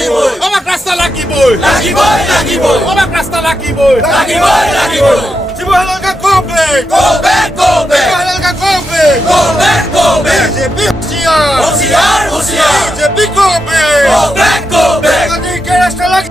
চলিবই আমাক ৰাস্তা লাগিবই লাগিবই লাগিবই আমাক ৰাস্তা লাগিবই লাগিবই লাগিবই শিৱসাগৰকে go back শিৱসাগৰকে go back বিজেপি হুঁচিয়াৰ হুঁচিয়াৰ বিজেপি go back গতিকে ৰাস্তা লাগি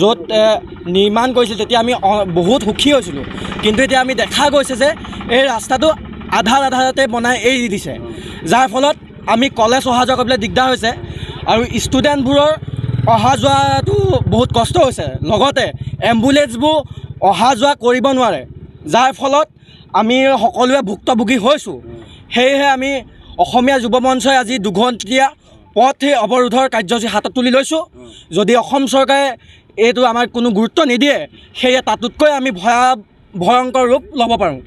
য'ত নিৰ্মাণ কৰিছিল তেতিয়া আমি বহুত সুখী হৈছিলোঁ কিন্তু এতিয়া আমি দেখা গৈছে যে এই ৰাস্তাটো আধাতে বনাই এৰি দিছে যাৰ ফলত আমি কলেজ অহা যোৱা কৰিবলৈ দিগদাৰ হৈছে আৰু ষ্টুডেণ্টবোৰৰ অহা যোৱাটো বহুত কষ্ট হৈছে লগতে এম্বুলেন্সবোৰ অহা যোৱা কৰিব নোৱাৰে যাৰ ফলত আমি সকলোৱে ভুক্তভোগী হৈছোঁ সেয়েহে আমি অসমীয়া যুৱ মঞ্চই আজি দুঘণ্টীয়া পথ অৱৰোধৰ কাৰ্যসূচী হাতত তুলি লৈছোঁ যদি অসম চৰকাৰে এইটো আমাক কোনো গুৰুত্ব নিদিয়ে সেয়ে তাতোতকৈ আমি ভয়ংকৰ ৰূপ ল'ব পাৰোঁ।